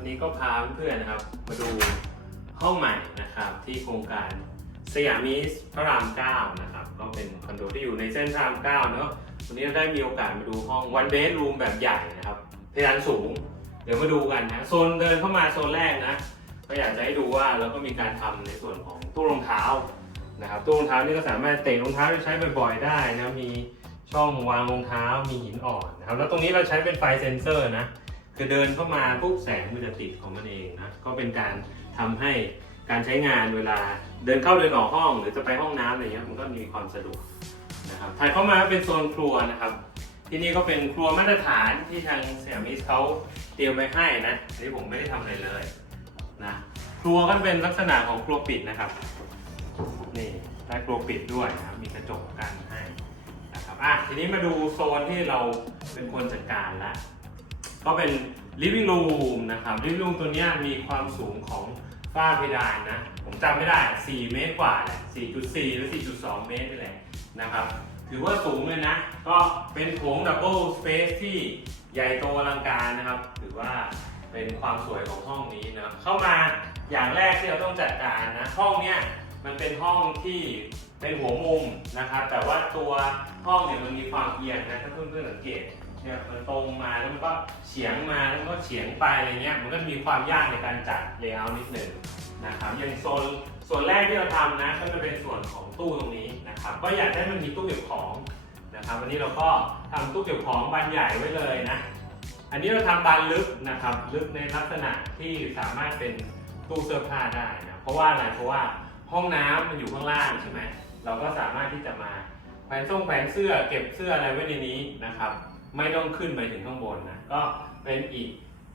วันนี้ก็พาเพื่อนๆนะครับ มาดูห้องใหม่นะครับ ที่โครงการสยามิสพระราม9นะครับ ก็เป็นคอนโดที่อยู่ในเส้นพระราม9เนอะวันนี้เราได้มีโอกาสมาดูห้องวันเบสรูมแบบใหญ่นะครับเพดานสูง เดี๋ยวมาดูกันนะโซนเดินเข้ามาโซนแรกนะก็อยากจะให้ดูว่าเราก็มีการทำในส่วนของตู้รองเท้านะครับตู้รองเท้านี่ก็สามารถเตะรองเท้าที่ใช้บ่อยๆได้นะมีช่องวางรองเท้ามีหินอ่อนนะครับแล้วตรงนี้เราใช้เป็นไฟเซนเซอร์นะ คือเดินเข้ามาปุ๊บแสงมันจะติดของมันเองนะก็เป็นการทำให้การใช้งานเวลาเดินเข้าเดินออกห้อง หรือจะไปห้องน้ำอะไรเงี้ยมันก็มีความสะดวกนะครับถัดเข้ามาเป็นโซนครัวนะครับ ที่นี่ก็เป็นครัวมาตรฐานที่ทางเสี่ยมิสเขาเตรียมไว้ให้นะอันนี้ผมไม่ได้ทำอะไรเลยนะครัวก็เป็นลักษณะของครัวปิดนะครับนี่ได้ครัวปิดด้วยนะมีกระจกกันให้นะครับอะทีนี้มาดูโซนที่เราเป็นคนจัดการแล้ว ก็เป็น living room นะครับ living room ตัวนี้มีความสูงของฝ้าเพดานนะ ผมจำไม่ได้ 4 เมตรกว่าแหละ 4.4 หรือ 4.2 เมตรนี่แหละนะครับ ถือว่าสูงเลยนะ ก็เป็นโถงดับเบิลสเปซที่ใหญ่โตอลังการนะครับ ถือว่าเป็นความสวยของห้องนี้นะ เข้ามาอย่างแรกที่เราต้องจัดการนะ ห้องเนี้ยมันเป็นห้องที่เป็นหัวมุมนะครับ แต่ว่าตัวห้องเนี่ยมันมีความเอียงนะ ถ้าเพื่อนๆสังเกต เนี่ยมันตรงมาแล้วมันก็เฉียงมาแล้วมันก็เฉียงไปอะไรเงี้ยมันก็มีความยากในการจัดเลเยอร์นิดหนึ่งนะครับอย่างโซนส่วนแรกที่เราทำนะก็จะเป็นส่วนของตู้ตรงนี้นะครับก็อยากให้มันมีตู้เก็บของนะครับวันนี้เราก็ทำตู้เก็บของบานใหญ่ไว้เลยนะอันนี้เราทำบานลึกนะครับลึกในลักษณะที่สามารถเป็นตู้เสื้อผ้าได้นะเพราะว่าอะไรเพราะว่าห้องน้ำมันอยู่ข้างล่างใช่ไหมเราก็สามารถที่จะมาแขวนส่งแขวนเสื้อเก็บเสื้ออะไรไว้ในนี้นะครับ ไม่ต้องขึ้นไปถึงข้างบนนะก็เป็นอีก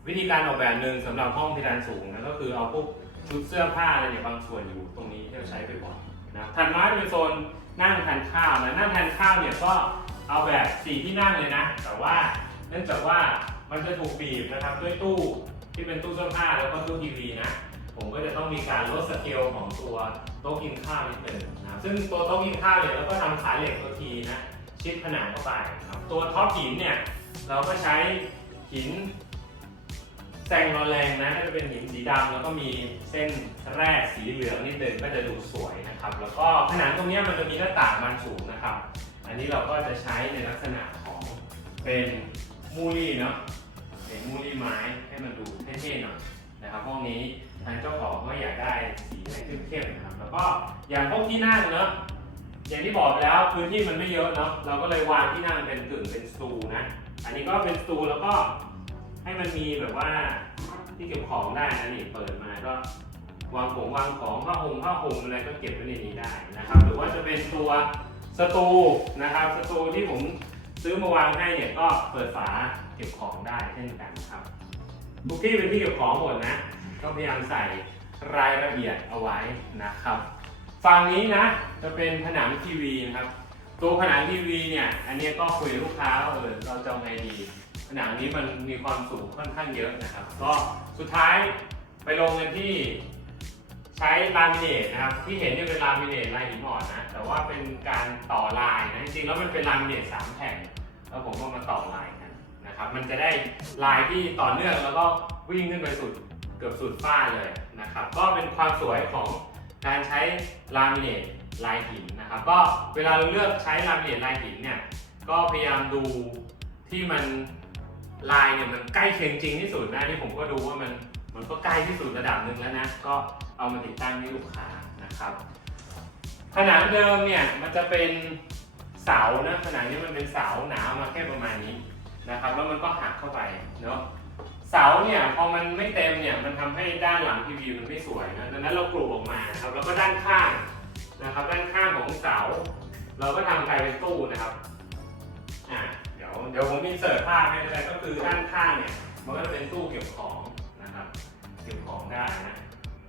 วิธีการออกแบบหนึ่งสำหรับห้องเพดานสูงนะก็คือเอาพวกชุดเสื้อผ้าอะไรเนี่ยบางส่วนอยู่ตรงนี้ที่เราใช้บ่อยนะถัดมาเป็นโซนนั่งทานข้าวนะนั่งทานข้าวเนี่ยก็เอาแบบสี่ที่นั่งเลยนะ แต่ว่าเนื่องจากว่ามันจะถูกบีบนะครับด้วยตู้ที่เป็นตู้เสื้อผ้าแล้วก็ตู้ทีวีนะผมก็จะต้องมีการลดสเกลของตัวโต๊ะกินข้าวนิดหนึ่งนะซึ่งตัวโต๊ะกินข้าวเนี่ยเราก็ทำขาเหล็กตัวทีนะ ชิดผนังเข้าไปครับตัวท็อปหินเนี่ยเราก็ใช้หินแซงรอแรงนะก็จะเป็นหินสีดำแล้วก็มีเส้นแร่สีเหลืองนิดหนึ่งก็จะดูสวยนะครับ แล้วก็ผนังตรงนี้มันจะมีหน้าต่างบานสูงนะครับ อันนี้เราก็จะใช้ในลักษณะของเป็นมูลี่เนาะเป็นมูลี่ไม้ให้มันดูเท่ๆหน่อยนะครับห้องนี้ทางเจ้าของก็อยากได้สีอะไรเข้มๆนะครับ แล้วก็อย่างพวกที่นั่งเนาะ อย่างที่บอกไปแล้วพื้นที่มันไม่เยอะเนาะเราก็เลยวางที่นั่งเป็นกึ่งเป็นสตูนะ อันนี้ก็เป็นสตูแล้วก็ให้มันมีแบบว่าที่เก็บของได้นะนี่เปิดมาก็วางของวางของผ้าห่มผ้าห่มอะไรก็เก็บไว้ในนี้ได้นะครับ หรือว่าจะเป็นตัวสตูนะครับสตูที่ผมซื้อมาวางให้เนี่ยก็เปิดฝาเก็บของได้เช่นกันครับทุกที่เป็นที่เก็บของหมดนะ ก็พยายามใส่รายละเอียดเอาไว้นะครับ ฝั่งนี้นะ จะเป็นผนังทีวีนะครับ ตัวผนังทีวีเนี่ย อันนี้ก็คุยลูกค้าว่าเออเราจะไงดี ผนังนี้มันมีความสูงค่อนข้างเยอะนะครับ ก็สุดท้ายไปลงกันที่ใช้ลามิเนตนะครับ ที่เห็นเนี่ยเป็นลามิเนตลายหินอ่อนนะ แต่ว่าเป็นการต่อลายนะ จริงๆแล้วมันเป็นลามิเนตสามแผ่นแล้วผมก็มาต่อลายกันนะครับ มันจะได้ลายที่ต่อเนื่องแล้วก็วิ่งขึ้นไปสุดเกือบสุดฝ้าเลยนะครับ ก็เป็นความสวยของ การใช้ลามิเนตลายหินนะครับ ก็เวลาเราเลือกใช้ลามิเนตลายหินเนี่ยก็พยายามดูที่มันลายเนี่ยมันใกล้เคียงจริงที่สุดนะที่ผมก็ดูว่ามันมันก็ใกล้ที่สุดระดับหนึ่งแล้วนะก็เอามาติดตั้งให้ลูกค้านะครับผนังเดิมเนี่ยมันจะเป็นเสานะผนังนี้มันเป็นเสาหนามาแค่ประมาณนี้นะครับ แล้วมันก็หักเข้าไปเนาะ เสาเนี่ยพอมันไม่เต็มเนี่ยมันทำให้ด้านหลังทีวีมันไม่สวยนะดังนั้นเรากลุ่มออกมาครับแล้วก็ด้านข้างนะครับ ด้านข้างของเสา เราก็ทำกลายเป็นตู้นะครับอ่าเดี๋ยวเดี๋ยวผมมีเสิร์ฟภาพให้ก็ได้ก็คือด้านข้างเนี่ยมันก็จะเป็นตู้เก็บของนะครับเก็บของได้นะ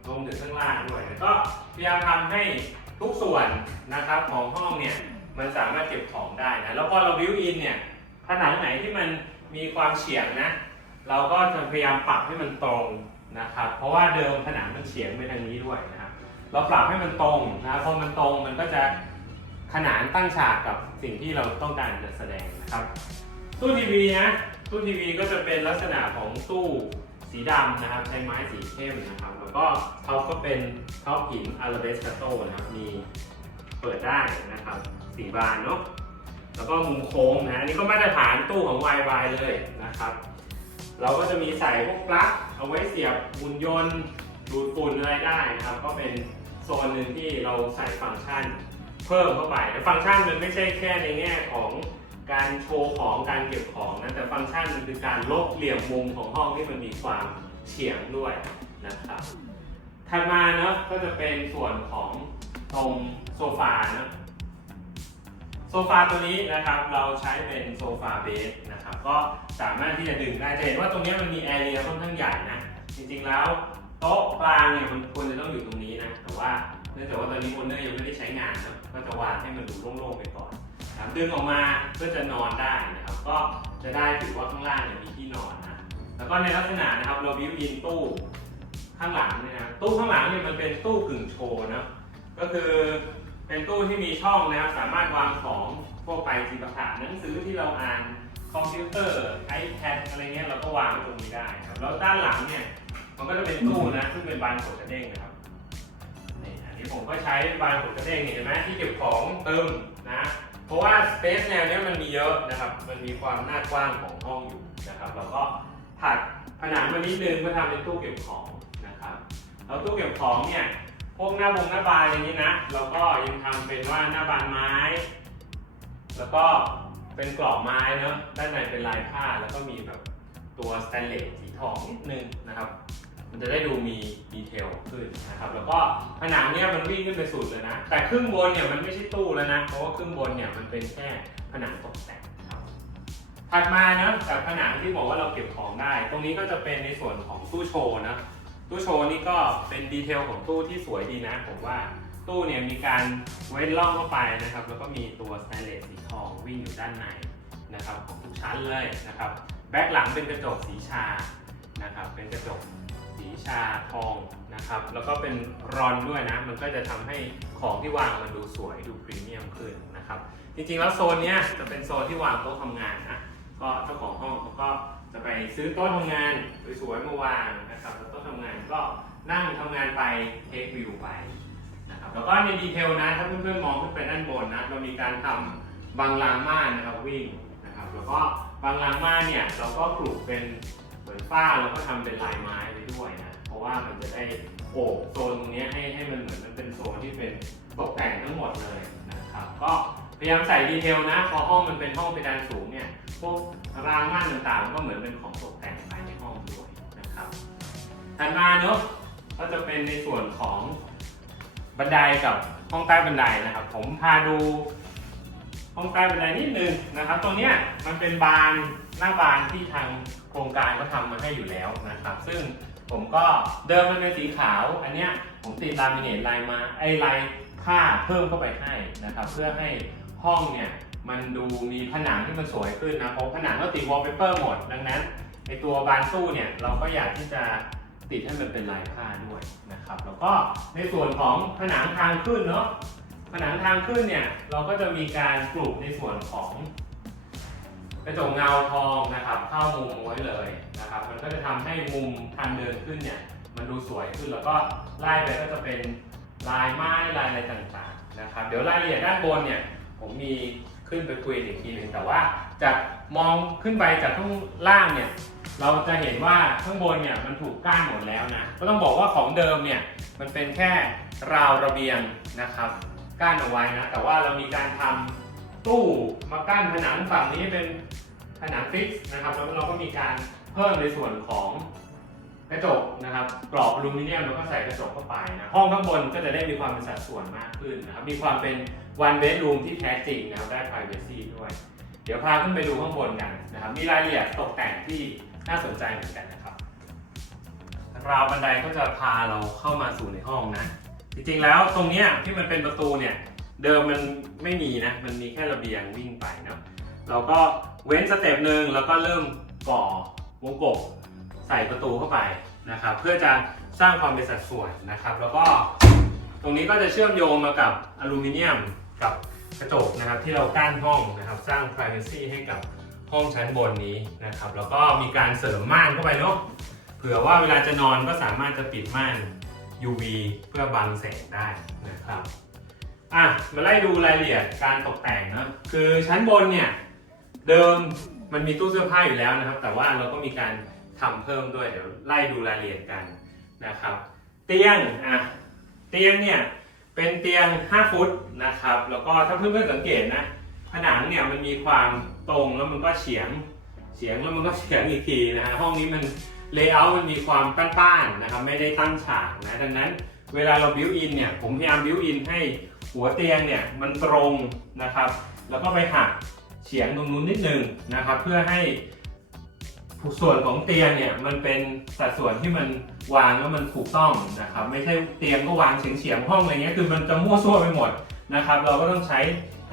รวมถึงข้างล่างด้วยก็พยายามทำให้ทุกส่วนนะครับของห้องเนี่ยมันสามารถเก็บของได้นะแล้วพอเราบิวอินเนี่ยผนังไหนที่มันมีความเฉียงนะ เราก็จะพยายามปรับให้มันตรงนะครับ เพราะว่าเดิมผนังมันเฉียงไปทางนี้ด้วยนะครับ เราปรับให้มันตรงนะครับพอมันตรงมันก็จะขนานตั้งฉากกับสิ่งที่เราต้องการจะแสดงนะครับ ตู้ทีวีนะตู้ทีวีก็จะเป็นลักษณะของตู้สีดำนะครับ ใช้ไม้สีเข้มนะครับ แล้วก็ท็อปก็เป็นท็อปหินอาราเบสคาโตนะครับ มีเปิดได้นะครับสีบานเนาะแล้วก็มุมโค้งนะอันนี้ก็มาตรฐานตู้ของ y y เลยนะครับ เราก็จะมีใส่พวกปลั๊กเอาไว้เสียบหุ่นยนต์ดูดฝุ่นอะไรได้นะครับ ก็เป็นโซนหนึ่งที่เราใส่ฟังก์ชัน เพิ่มเข้าไปแต่ฟังก์ชันมันไม่ใช่แค่ในแง่ของการโชว์ของการเก็บของนะแต่ฟังก์ชันมันคือการลบเหลี่ยมมุมของห้องที่มันมีความเฉียงด้วยนะครับถัดมาเนาะก็จะเป็นส่วนของตรงโซฟาเนาะ โซฟาตัวนี้นะครับเราใช้เป็นโซฟาเบสนะครับก็สามารถที่จะดึงได้จะเห็นว่าตรงนี้มันมีแอเรียค่อนข้างใหญ่นะจริงๆแล้วโต๊ะกลางเนี่ยมันควรจะต้องอยู่ตรงนี้นะแต่ว่าเนื่องจากว่าตอนนี้โอนเนอร์ยังไม่ได้ใช้งานนะก็จะวางให้มันดูโล่งๆไปก่อนนะดึงออกมาเพื่อจะนอนได้นะครับก็จะได้ถือว่าข้างล่างเนี่ยมีที่นอนนะแล้วก็ในลักษณะนะครับเราบิวอินตู้ข้างหลังเนี่ยนะตู้ข้างหลังเนี่ยมันเป็นตู้กึ่งโชว์นะก็คือ เป็นตู้ที่มีช่องนะครับสามารถวางของพวกไปจิปาถะหนังสือที่เราอ่านคอมพิวเตอร์ iPad อะไรเงี้ยเราก็วางไว้ตรงนี้ได้ครับแล้วด้านหลังเนี่ยมันก็จะเป็นตู้นะซึ่งเป็นบานกดกระเด้งนะครับนี่อันนี้ผมก็ใช้บานกดกระเด้งเห็นไหมที่เก็บของเติมนะเพราะว่าสเปซแนวเนี้ยมันมีเยอะนะครับมันมีความหน้ากว้างของห้องอยู่นะครับเราก็ถัดผนังมานิดนึงเพื่อทำเป็นตู้เก็บของนะครับแล้วตู้เก็บของเนี่ย พวกหน้าบงหน้าบานอย่างนี้นะ เราก็ยังทำเป็นว่าหน้าบานไม้ แล้วก็เป็นกรอบไม้เนาะด้านในเป็นลายผ้าแล้วก็มีแบบตัวสแตนเลสสีทองนิดนึงนะครับ มันจะได้ดูมีดีเทลขึ้นนะครับ แล้วก็ผนังเนี่ยมันวิ่งขึ้นไปสุดเลยนะ แต่ครึ่งบนเนี่ยมันไม่ใช่ตู้แล้วนะ เพราะว่าครึ่งบนเนี่ยมันเป็นแค่ผนังตกแต่งถัดมาเนาะจากผนังที่บอกว่าเราเก็บของได้ ตรงนี้ก็จะเป็นในส่วนของตู้โชว์นะ ตู้โชว์นี่ก็เป็นดีเทลของตู้ที่สวยดีนะ ผมว่าตู้เนี่ยมีการเว้นร่องเข้าไปนะครับ แล้วก็มีตัวสแตนเลสสีทองวิ่งอยู่ด้านในนะครับของทุกชั้นเลยนะครับ แบ็คหลังเป็นกระจกสีชานะครับ เป็นกระจกสีชาทองนะครับ แล้วก็เป็นรอนด้วยนะ มันก็จะทำให้ของที่วางมันดูสวยดูพรีเมียมขึ้นนะครับ จริงๆแล้วโซนเนี้ยจะเป็นโซนที่วางโต๊ะทำงานนะ ก็เจ้าของห้องเขาก็ จะไปซื้อโต๊ะทำงานสวยๆมาวางนะครับแล้วโต๊ะทำงานก็นั่งทำงานไปเทควิวไปนะครับแล้วก็ในดีเทลนะถ้าเพื่อนๆมองขึ้นไปด้านบนนะเรามีการทำบางรางม่านนะครับวิ่งนะครับแล้วก็บางรางม่านเนี่ยเราก็ปลูกเป็นเหมือนฝ้าแล้วก็ทำเป็นลายไม้ไว้ด้วยนะเพราะว่ามันจะได้โอบโซนตรงเนี้ยให้ให้มันเหมือนมันเป็นโซนที่เป็นตกแต่งทั้งหมดเลยนะครับก็พยายามใส่ดีเทลนะพอห้องมันเป็นห้องเพดานสูงเนี่ย พวกรางม่านต่างๆ ก็เหมือนเป็นของตกแต่งภายในห้องด้วยนะครับถัดมาเนอะก็จะเป็นในส่วนของบันไดกับห้องใต้บันไดนะครับ ผมพาดูห้องใต้บันไดนิดนึงนะครับตัวเนี้ยมันเป็นบานหน้าบานที่ทางโครงการก็ทำมาให้อยู่แล้วนะครับ ซึ่งผมก็เดิมมันเป็นสีขาว อันเนี้ยผมติดลามิเนตลายมาไอ้ลายผ้าเพิ่มเข้าไปให้นะครับ เพื่อให้ห้องเนี่ย มันดูมีผนังที่มันสวยขึ้นนะเพราะผนังก็ติดวอลเปเปอร์หมด ดังนั้นในตัวบานตู้เนี่ยเราก็อยากที่จะติดให้มันเป็นลายผ้าด้วยนะครับ แล้วก็ในส่วนของผนังทางขึ้นเนาะผนังทางขึ้นเนี่ยเราก็จะมีการปลูกในส่วนของกระจกเงาทองนะครับเข้ามุมไว้เลยนะครับ มันก็จะทำให้มุมทางเดินขึ้นเนี่ยมันดูสวยขึ้นแล้วก็ไล่ไปก็จะเป็นลายไม้ลายอะไรต่างๆนะครับ เดี๋ยวรายละเอียดด้านบนเนี่ยผมมี ขึ้นไปคุยอีกทีหนึ่งแต่ว่าจากมองขึ้นไปจากข้างล่างเนี่ยเราจะเห็นว่าข้างบนเนี่ยมันถูกก้านหมดแล้วนะก็ต้องบอกว่าของเดิมเนี่ยมันเป็นแค่ราวระเบียงนะครับก้านเอาไว้นะแต่ว่าเรามีการทำตู้มากั้นผนังฝั่งนี้เป็นผนังฟิกซ์นะครับแล้วเราก็มีการเพิ่มในส่วนของ กระจกนะครับ กรอบอลูมิเนียมแล้วก็ใส่กระจกเข้าไปนะห้องข้างบนก็จะได้มีความเป็นสัดส่วนมากขึ้นนะครับ มีความเป็น one bedroom ที่แท้จริงนะครับได้ privacy ด้วย เดี๋ยวพาขึ้นไปดูข้างบนกันนะครับ มีรายละเอียดตกแต่งที่น่าสนใจเหมือนกันนะครับราวบันไดก็จะพาเราเข้ามาสู่ในห้องนะ จริงๆแล้วตรงเนี้ยที่มันเป็นประตูเนี่ยเดิมมันไม่มีนะ มันมีแค่ระเบียงวิ่งไปเนาะเราก็เว้นสเต็ปหนึ่งแล้วก็เริ่มก่อวงกบ ใส่ประตูเข้าไปนะครับ เพื่อจะสร้างความเป็นสัดส่วนนะครับ แล้วก็ตรงนี้ก็จะเชื่อมโยงมากับอลูมิเนียมกับกระจกนะครับ ที่เรากั้นห้องนะครับ สร้าง privacy ให้กับห้องชั้นบนนี้นะครับ แล้วก็มีการเสริมม่านเข้าไปเนาะเผื่อว่าเวลาจะนอนก็สามารถจะปิดม่าน UV เพื่อบังแสงได้นะครับอะมาไล่ดูรายละเอียดการตกแต่งเนะคือชั้นบนเนี่ยเดิมมันมีตู้เสื้อผ้าอยู่แล้วนะครับ แต่ว่าเราก็มีการ ทำเพิ่มด้วยเดี๋ยวไล่ดูรายละเอียดกันนะครับ เตียงอะเตียงเนี่ยเป็นเตียง 5 ฟุตนะครับ แล้วก็ถ้าเพื่อนๆสังเกตนะผนังเนี่ยมันมีความตรงแล้วมันก็เฉียงเฉียงแล้วมันก็เฉียงอีกทีนะฮะห้องนี้มันเลเยอร์มันมีความป้านๆนะครับไม่ได้ตั้งฉากนะดังนั้นเวลาเราบิวอินเนี่ยผมพยายามบิวอินให้หัวเตียงเนี่ยมันตรงนะครับ แล้วก็ไปหักเฉียงตรงนู้นนิดนึงนะครับ เพื่อให้ ส่วนของเตียงเนี่ยมันเป็นสัดส่วนที่มันวางแล้วมันถูกต้องนะครับ ไม่ใช่เตียงก็วางเฉียงๆห้องอะไรเงี้ยคือมันจะมั่วซั่วไปหมดนะครับ เราก็ต้องใช้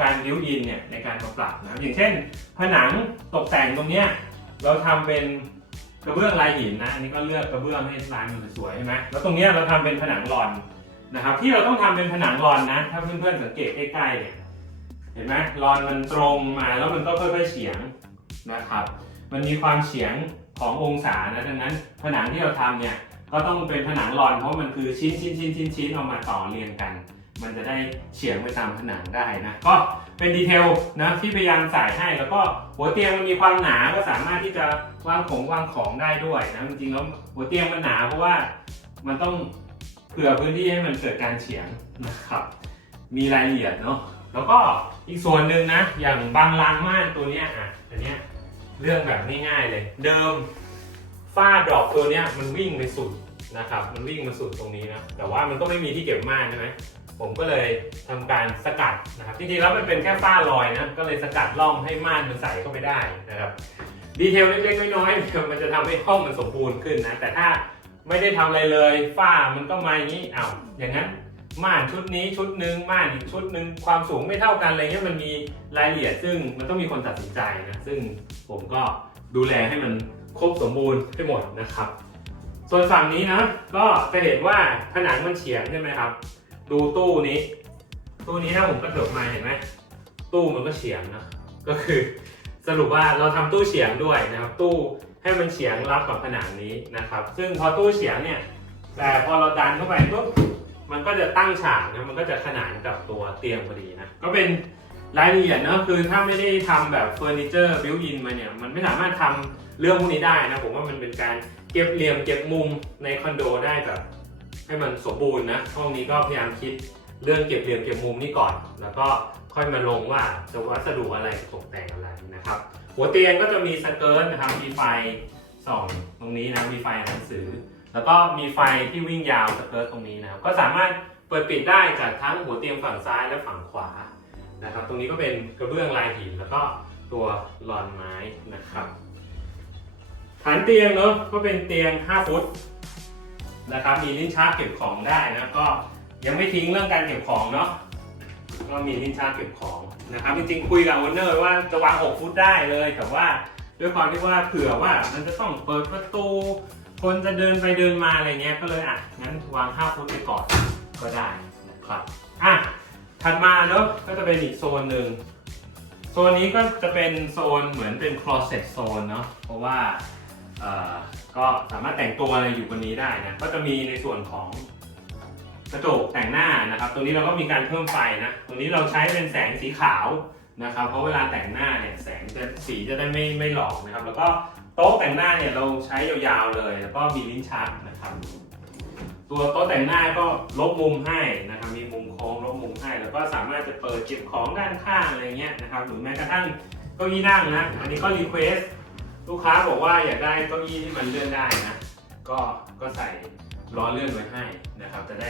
การบิวอินเนี่ยในการมาปรับนะอย่างเช่น ผนังตกแต่งตรงเนี้ยเราทำเป็นกระเบื้องลายหินนะอันนี้ก็เลือกกระเบื้องให้ลายมันสวยใช่ไหมแล้วตรงเนี้ยเราทำเป็นผนังรอนนะครับที่เราต้องทำเป็นผนังรอนนะ ถ้าเพื่อนๆสังเกตใกล้ๆเนี่ยเห็นไหมรอนมันตรงมาแล้วมันก็ค่อยๆเฉียงนะครับ มันมีความเฉียงขององศานะดังนั้น ผนังที่เราทำเนี่ยก็ต้องเป็นผนังรอนเพราะมันคือชิ้นชิ้นชิ้นชิ้นชิ้นเอามาต่อเรียงกัน มันจะได้เฉียงไปตามผนังได้นะก็เป็นดีเทลนะที่พยายามใส่ให้แล้วก็หัวเตียงมันมีความหนาก็สามารถที่จะวางของวางของได้ด้วยนะจริงๆแล้วหัวเตียงมันหนาเพราะว่ามันต้องเผื่อพื้นที่ให้มันเกิดการเฉียงนะครับมีรายละเอียดเนาะแล้วก็อีกส่วนหนึ่งนะอย่างบางรางม่านตัวเนี้ยอะอันเนี้ย เรื่องแบบง่ายๆเลย เดิมฝ้าดรอปตัวเนี้ยมันวิ่งไปสุดนะครับ มันวิ่งมาสุดตรงนี้นะ แต่ว่ามันก็ไม่มีที่เก็บม่านใช่ไหมผมก็เลยทำการสกัดนะครับ จริงๆแล้วมันเป็นแค่ฝ้าลอยนะ ก็เลยสกัดร่องให้ม่านมันใส่เข้าไปได้นะครับ ดีเทลเล็กๆน้อยๆเนี่ยมันจะทำให้ห้องมันสมบูรณ์ขึ้นนะ แต่ถ้าไม่ได้ทำอะไรเลยฝ้ามันก็มาอย่างนี้อ้าวอย่างนั้น ม่านชุดนี้ชุดหนึ่งม่านอีกชุดหนึ่งความสูงไม่เท่ากันอะไรเงี้ยมันมีรายละเอียด ซึ่งมันต้องมีคนตัดสินใจนะซึ่งผมก็ดูแลให้มันครบสมบูรณ์ให้หมดนะครับ ส่วนฝั่งนี้นะก็จะเห็นว่าผนังมันเฉียงใช่ไหมครับ ดูตู้นี้ ตู้นี้ถ้าผมกระโดดมาเห็นไหมตู้มันก็เฉียงนะก็คือสรุปว่าเราทำตู้เฉียงด้วยนะครับ ตู้ให้มันเฉียงรับกับผนังนี้นะครับ ซึ่งพอตู้เฉียงเนี่ยแต่พอเราดันเข้าไปปุ๊บ มันก็จะตั้งฉากนะมันก็จะขนานกับตัวเตียงพอดีนะ ก็เป็นรายละเอียดเนอะคือถ้าไม่ได้ทำแบบเฟอร์นิเจอร์บิวอินมาเนี่ย มันไม่สามารถทำเรื่องพวกนี้ได้นะ ผมว่ามันเป็นการเก็บเหลี่ยมเก็บมุมในคอนโดได้แบบให้มันสมบูรณ์นะ ห้องนี้ก็พยายามคิดเรื่องเก็บเหลี่ยมเก็บมุมนี่ก่อน แล้วก็ค่อยมาลงว่าจะวัสดุอะไรตกแต่งอะไรนะครับ หัวเตียงก็จะมีสเกิร์ตนะครับ มีไฟส่องตรงนี้นะ มีไฟหนังสือ แล้วก็มีไฟที่วิ่งยาวสเกิร์ตตรงนี้นะครับ ก็สามารถเปิดปิดได้จากทั้งหัวเตียงฝั่งซ้ายและฝั่งขวานะครับ ตรงนี้ก็เป็นกระเบื้องลายหินแล้วก็ตัวรอนไม้นะครับ ฐานเตียงเนอะก็เป็นเตียง 5 ฟุตนะครับมีลิ้นชักเก็บของได้นะก็ยังไม่ทิ้งเรื่องการเก็บของเนาะก็มีลิ้นชักเก็บของนะครับ จริงๆคุยกับโอเนอร์ว่าจะวาง 6 ฟุตได้เลย แต่ว่าด้วยความที่ว่าเผื่อว่ามันจะต้องเปิดประตู คนจะเดินไปเดินมาอะไรเงี้ยก็เลยอะงั้นวาง5ฟุตไปก่อนก็ได้นะครับอะถัดมาเนอะก็จะเป็นอีกโซนหนึ่งโซนนี้ก็จะเป็นโซนเหมือนเป็น closet zone เนาะเพราะว่าเอ่อก็สามารถแต่งตัวอะไรอยู่บนนี้ได้นะก็จะมีในส่วนของกระจกแต่งหน้านะครับ ตรงนี้เราก็มีการเพิ่มไฟนะตรงนี้เราใช้เป็นแสงสีขาวนะครับ เพราะเวลาแต่งหน้าเนี่ยแสงจะสีจะได้ไม่ไม่หลอกนะครับ แล้วก็ โต๊ะแต่งหน้าเนี่ยเราใช้ยาวๆเลย แล้วก็มีลิ้นชักนะครับ ตัวโต๊ะแต่งหน้าก็ลบมุมให้นะครับ มีมุมโค้งลบมุมให้ แล้วก็สามารถจะเปิดเก็บของด้านข้างอะไรเงี้ยนะครับ หรือแม้กระทั่งเก้าอี้นั่งนะ อันนี้ก็รีเควสลูกค้าบอกว่าอยากได้เก้าอี้ที่มันเลื่อนได้นะ ก็ก็ใส่ล้อเลื่อนไว้ให้นะครับ จะได้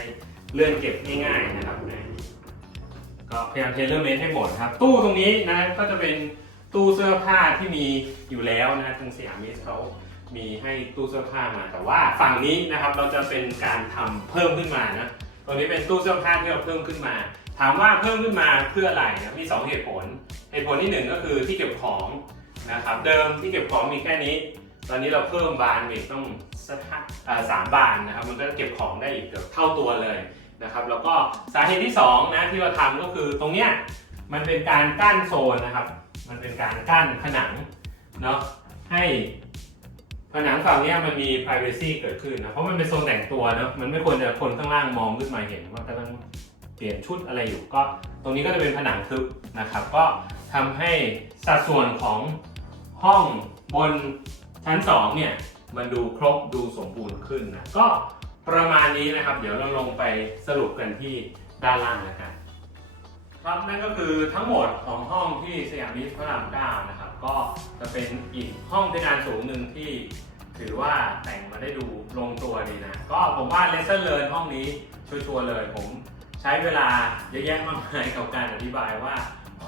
เลื่อนเก็บง่ายๆนะครับก็พยายามเทเลอร์เมดให้หมดครับ ตู้ตรงนี้นะก็จะเป็น ตู้เสื้อผ้าที่มีอยู่แล้วนะทางสยามมิสเขามีให้ตู้เสื้อผ้ามา แต่ว่าฝั่งนี้นะครับเราจะเป็นการทำเพิ่มขึ้นมานะตรงนี้เป็นตู้เสื้อผ้าที่เราเพิ่มขึ้นมา ถามว่าเพิ่มขึ้นมาเพื่ออะไรนะมีสองเหตุผล เหตุผลที่หนึ่งก็คือที่เก็บของนะครับเดิมที่เก็บของมีแค่นี้ ตอนนี้เราเพิ่มบานอีกต้องสักสามบานนะครับมันก็เก็บของได้อีกเกือบเท่าตัวเลยนะครับแล้วก็สาเหตุที่สองนะที่เราทำก็คือตรงเนี้ยมันเป็นการกั้นโซนนะครับ มันเป็นการกั้นผนังเนาะให้ผนังฝั่งเนี้ยมันมี privacy เกิดขึ้นนะเพราะมันเป็นโซนแต่งตัวเนอะมันไม่ควรจะคนข้างล่างมองขึ้นมาเห็นว่ากำลังเปลี่ยนชุดอะไรอยู่ก็ ตรงนี้ก็จะเป็นผนังทึบนะครับ ก็ทำให้สัดส่วนของห้องบนชั้นสองเนี่ยมันดูครบดูสมบูรณ์ขึ้นนะก็ประมาณนี้นะครับ เดี๋ยวเราลงไปสรุปกันที่ด้านล่างแล้วกัน ครับนั่นก็คือทั้งหมดของห้องที่สยามมิตรพระรามเก้านะครับ ก็จะเป็นอีกห้องเพดานสูงหนึ่งที่ถือว่าแต่งมาได้ดูลงตัวดีนะ ก็ผมว่าเลเซอร์เลินห้องนี้ชัวร์เลย ผมใช้เวลาเยอะแยะมากมายกับการอธิบายว่า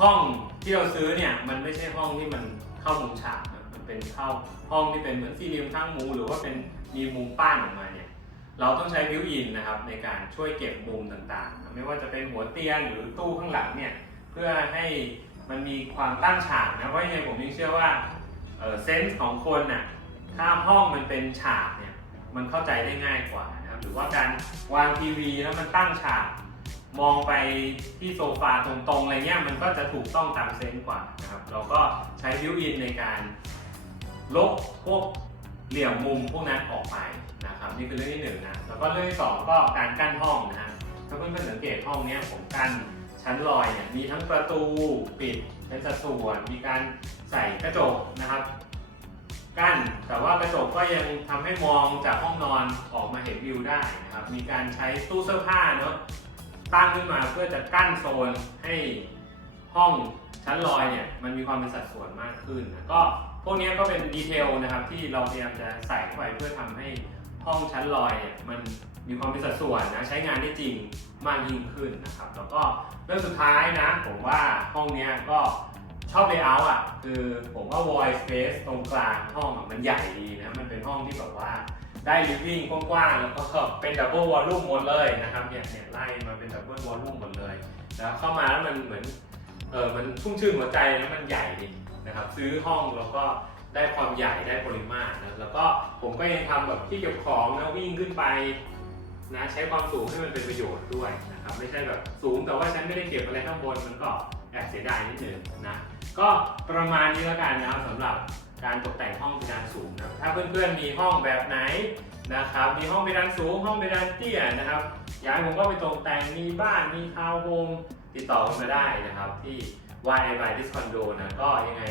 ห้องที่เราซื้อเนี่ยมันไม่ใช่ห้องที่มันเข้ามุมฉากนะมันเป็นเข้าห้องที่เป็นเหมือนสี่เหลี่ยมข้างมูหรือว่าเป็นมีมุมป้านออกมาเนี่ย เราต้องใช้บิวอินนะครับในการช่วยเก็บมุมต่างๆ ไม่ว่าจะเป็นหัวเตียงหรือตู้ข้างหลังเนี่ยเพื่อให้มันมีความตั้งฉากนะเพราะยังไงผมยังเชื่อว่าเซนส์ของคนน่ะถ้าห้องมันเป็นฉากเนี่ยมันเข้าใจได้ง่ายกว่านะครับหรือว่าการวางทีวีแล้วมันตั้งฉาก มองไปที่โซฟาตรงๆอะไรเงี้ยมันก็จะถูกต้องตามเซนส์กว่านะครับเราก็ใช้บิวอินในการลบพวกเหลี่ยมมุมพวกนั้นออกไป ครับนี่คือเรื่องที่หนึ่งนะแล้วก็เรื่องที่สองก็การกั้นห้องนะฮะถ้าเพื่อนๆสังเกตห้องนี้ผมกั้นชั้นลอยเนี่ยมีทั้งประตูปิดเป็นสัดส่วนมีการใส่กระจกนะครับกั้นแต่ว่ากระจกก็ยังทำให้มองจากห้องนอนออกมาเห็นวิวได้นะครับมีการใช้ตู้เสื้อผ้าเนาะตั้งขึ้นมาเพื่อจะกั้นโซนให้ห้องชั้นลอยเนี่ยมันมีความเป็นสัดส่วนมากขึ้นนะก็พวกนี้ก็เป็นดีเทลนะครับที่เราพยายามจะใส่เข้าไปเพื่อทำให้ ห้องชั้นลอยเนี่ยมันมีความเป็นสัดส่วนนะใช้งานได้จริงมากยิ่งขึ้นนะครับ แล้วก็เรื่องสุดท้ายนะ ผมว่าห้องเนี้ยก็ชอบ layout อะคือผมว่า void space ตรงกลางห้องมันใหญ่ดีนะ มันเป็นห้องที่แบบว่าได้ living กว้างๆ แล้วก็เป็น double volume หมดเลยนะครับเนี่ยเนี่ยไล่มาเป็น double volume หมดเลย แล้วเข้ามาแล้วมันเหมือนเออมันชุ่มชื่นหัวใจนะมันใหญ่ดีนะครับ ซื้อห้องแล้วก็ ได้ความใหญ่ได้ปริมาตรนะแล้วก็ผมก็ยังทำแบบที่เก็บของนะวิ่งขึ้นไปนะใช้ความสูงให้มันเป็นประโยชน์ด้วยนะครับไม่ใช่แบบสูงแต่ว่าฉันไม่ได้เก็บอะไรข้างบนมันก็แอบเสียดายนิดนึงนะก็ประมาณนี้แล้วกันนะครับสำหรับการตกแต่งห้องเพดานสูงนะถ้าเพื่อนๆมีห้องแบบไหนนะครับมีห้องเพดานสูงห้องเพดานเตี้ยนะครับอยากให้ผมก็ไปตกแต่งมีบ้านมีทาวน์โฮมติดต่อมาได้นะครับที่ y by this condo นะก็ยังไง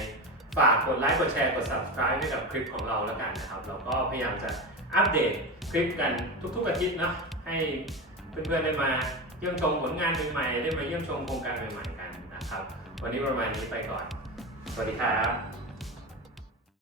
ฝากกดไลค์กดแชร์กด subscribe ให้กับคลิปของเราแล้วกันนะครับ เราก็พยายามจะอัปเดตคลิปกันทุกๆอาทิตย์นะให้เพื่อนๆได้มาเยี่ยมชมผลงานใหม่ๆได้มาเยี่ยมชมโครงการใหม่ๆกันนะครับ วันนี้ประมาณนี้ไปก่อน สวัสดีครับ